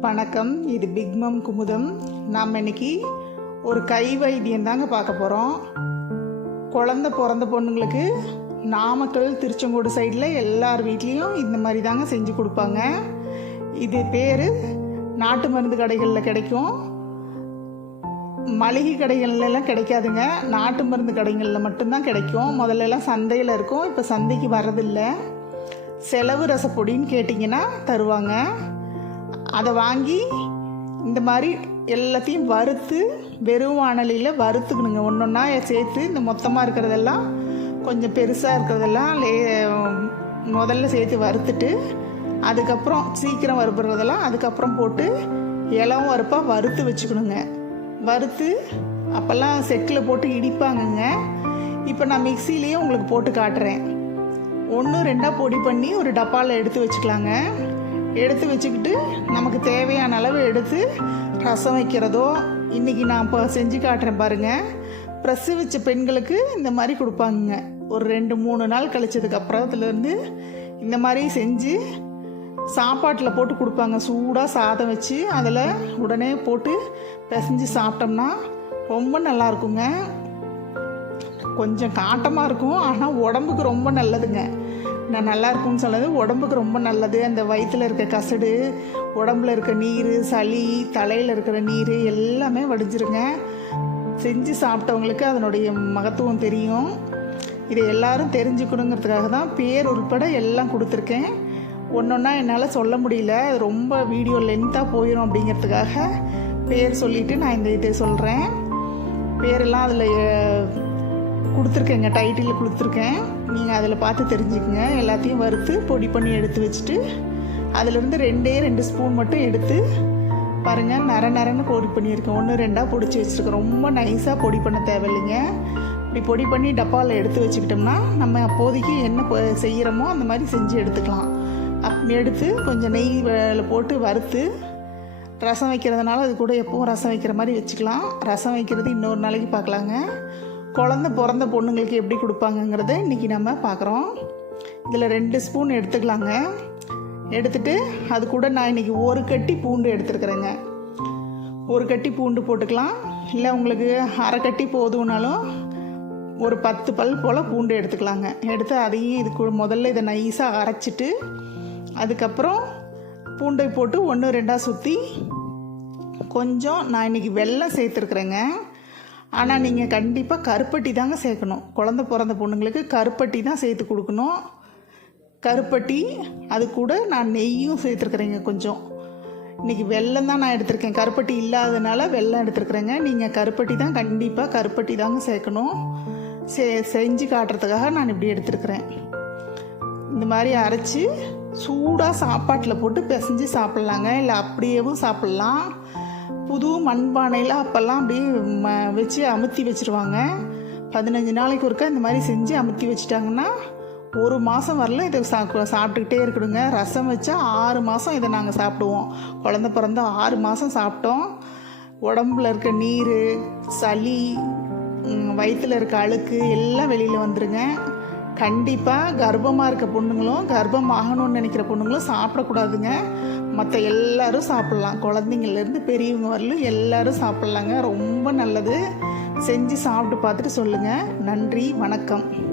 வணக்கம். இது பிக்மம் குமுதம். நாம் இன்னைக்கு ஒரு கை வைத்தியம் தாங்க பார்க்க போகிறோம் குழந்த பிறந்த பொண்ணுங்களுக்கு நாமக்கல் திருச்செங்கோடு சைடில் எல்லார் வீட்லேயும் இந்த மாதிரி தாங்க செஞ்சு கொடுப்பாங்க. இது பேர் நாட்டு மருந்து கடைகளில் கிடைக்கும். மளிகை கடைகள்லாம் கிடைக்காதுங்க. நாட்டு மருந்து கடைகளில் மட்டும்தான் கிடைக்கும். முதல்லலாம் சந்தையில் இருக்கும். இப்போ சந்தைக்கு வர்றதில்லை. செலவு ரசப்பொடின்னு கேட்டிங்கன்னா தருவாங்க. அதை வாங்கி இந்த மாதிரி எல்லாத்தையும் வறுத்து வெறும் வானலியில் வறுத்துக்கணுங்க. ஒன்று ஒன்றா சேர்த்து இந்த மொத்தமாக இருக்கிறதெல்லாம் கொஞ்சம் பெருசாக இருக்கிறதெல்லாம் லே முதல்ல சேர்த்து வறுத்துட்டு அதுக்கப்புறம் சீக்கிரம் வறுப்புறதெல்லாம் அதுக்கப்புறம் போட்டு இளவும் வறுப்பாக வறுத்து வச்சுக்கணுங்க. வறுத்து அப்போல்லாம் செக்கில் போட்டு இடிப்பாங்கங்க. இப்போ நான் மிக்சிலேயே உங்களுக்கு போட்டு காட்டுறேன். ஒன்று ரெண்டாக பொடி பண்ணி ஒரு டப்பாவில் எடுத்து வச்சுக்கலாங்க. எடுத்து வச்சுக்கிட்டு நமக்கு தேவையான அளவு எடுத்து ரசம் வைக்கிறதோ இன்றைக்கி நான் இப்போ செஞ்சு காட்டுறேன் பாருங்கள் பிரசவிச்ச பெண்களுக்கு இந்த மாதிரி கொடுப்பாங்கங்க. ஒரு ரெண்டு மூணு நாள் கழிச்சதுக்கு அப்புறத்துலேருந்து இந்த மாதிரி செஞ்சு சாப்பாட்டில் போட்டு கொடுப்பாங்க. சூடாக சாதம் வச்சு அதில் உடனே போட்டு பிசைஞ்சு சாப்பிட்டோம்னா ரொம்ப நல்லா இருக்குங்க. கொஞ்சம் காட்டமாக இருக்கும் ஆனால் உடம்புக்கு ரொம்ப நல்லதுங்க. நான் நல்லா இருக்கும்னு சொன்னது உடம்புக்கு ரொம்ப நல்லது. அந்த வயிற்றில் இருக்க கசடு உடம்புல இருக்க நீர் சளி தலையில் இருக்கிற நீர் எல்லாமே வடிஞ்சிருங்க. செஞ்சு சாப்பிட்டவங்களுக்கு அதனுடைய மகத்துவம் தெரியும். இதை எல்லாரும் தெரிஞ்சுக்கணுங்கிறதுக்காக தான் பேர் உட்பட எல்லாம் கொடுத்துருக்கேன். ஒன்றொன்னா என்னால் சொல்ல முடியல. அது ரொம்ப வீடியோ லென்த்தாக போயிடும் அப்படிங்கிறதுக்காக பேர் சொல்லிவிட்டு நான் இந்த இதை சொல்கிறேன் பேரெல்லாம் அதில் கொடுத்துருக்கேங்க டைட்டில் கொடுத்துருக்கேன். நீங்கள் அதில் பார்த்து தெரிஞ்சுக்கங்க. எல்லாத்தையும் வறுத்து பொடி பண்ணி எடுத்து வச்சுட்டு அதிலிருந்து ரெண்டே ரெண்டு ஸ்பூன் மட்டும் எடுத்து பாருங்கள் நர நரன்னு பொடி பண்ணியிருக்கேன். ஒன்று ரெண்டாக பொடிச்சு வச்சுருக்கேன். ரொம்ப நைஸாக பொடி பண்ண தேவையில்லைங்க. இப்படி பொடி பண்ணி டப்பாவில் எடுத்து வச்சுக்கிட்டோம்னா நம்ம அப்போதைக்கு என்ன பொ- செய்கிறோமோ அந்த மாதிரி செஞ்சு எடுத்துக்கலாம். அப் எடுத்து கொஞ்சம் நெய் போட்டு வறுத்து ரசம் வைக்கிறதுனால அது கூட எப்பவும் ரசம் வைக்கிற மாதிரி வச்சுக்கலாம். ரசம் வைக்கிறது இன்னொரு நாளைக்கு பார்க்கலாங்க. குழந்த பிறந்த பொண்ணுங்களுக்கு எப்படி கொடுப்பாங்கங்கிறத இன்றைக்கி நம்ம பார்க்குறோம். இதில் ரெண்டு ஸ்பூன் எடுத்துக்கலாங்க. எடுத்துட்டு அது கூட நான் இன்றைக்கி ஒரு கட்டி பூண்டு எடுத்துருக்குறேங்க. ஒரு கட்டி பூண்டு போட்டுக்கலாம். இல்லை உங்களுக்கு அரை கட்டி போதும்னாலும் ஒரு பத்து பல் போல் பூண்டு எடுத்துக்கலாங்க. எடுத்து அதையும் இது முதல்ல இதை நைஸாக அரைச்சிட்டு அதுக்கப்புறம் பூண்டை போட்டு ஒன்று ரெண்டாக சுற்றி கொஞ்சம் நான் இன்றைக்கி வெள்ளம் சேர்த்துருக்குறேங்க. ஆனால் நீங்கள் கண்டிப்பாக கருப்பட்டி தாங்க சேர்க்கணும். குழந்த பிறந்த பொண்ணுங்களுக்கு கருப்பட்டி தான் சேர்த்து கொடுக்கணும். கருப்பட்டி அது கூட நான் நெய்யும் சேர்த்துருக்குறேங்க கொஞ்சம். இன்றைக்கி வெல்லம் தான் நான் எடுத்திருக்கேன். கருப்பட்டி இல்லாதனால வெல்லம் எடுத்துருக்குறேங்க. நீங்கள் கருப்பட்டி தான் கண்டிப்பாக கருப்பட்டி தாங்க சேர்க்கணும். செ செஞ்சு காட்டுறதுக்காக நான் இப்படி எடுத்துருக்குறேன். இந்த மாதிரி அரைச்சி சூடாக சாப்பாட்டில் போட்டு பிசைஞ்சு சாப்பிட்லாங்க. இல்லை அப்படியேவும் சாப்பிட்லாம். புது மண்பானையில் அப்போல்லாம் அப்படியே ம வச்சு அமுத்தி வச்சுருவாங்க. பதினஞ்சு நாளைக்கு ஒருக்கா இந்த மாதிரி செஞ்சு அமுத்தி வச்சுட்டாங்கன்னா ஒரு மாதம் வரல இதை சா சாப்பிட்டுக்கிட்டே இருக்கணுங்க. ரசம் வச்சா ஆறு மாதம் இதை நாங்கள் சாப்பிடுவோம். குழந்த பிறந்த ஆறு மாதம் சாப்பிட்டோம். உடம்புல இருக்க நீர் சளி வயிற்றில் இருக்க அழுக்கு எல்லாம் வெளியில் வந்துடுங்க கண்டிப்பாக கர்ப்பமாக இருக்க பொண்ணுங்களும் கர்ப்பம் ஆகணும்னு நினைக்கிற பொண்ணுங்களும் சாப்பிடக்கூடாதுங்க. மற்ற எல்லாரும் சாப்பிட்லாம். குழந்தைங்கள்லேருந்து பெரியவங்க வரலும் எல்லாரும் சாப்பிட்லாங்க. ரொம்ப நல்லது. செஞ்சு சாப்பிட்டு பார்த்துட்டு சொல்லுங்கள் நன்றி வணக்கம்.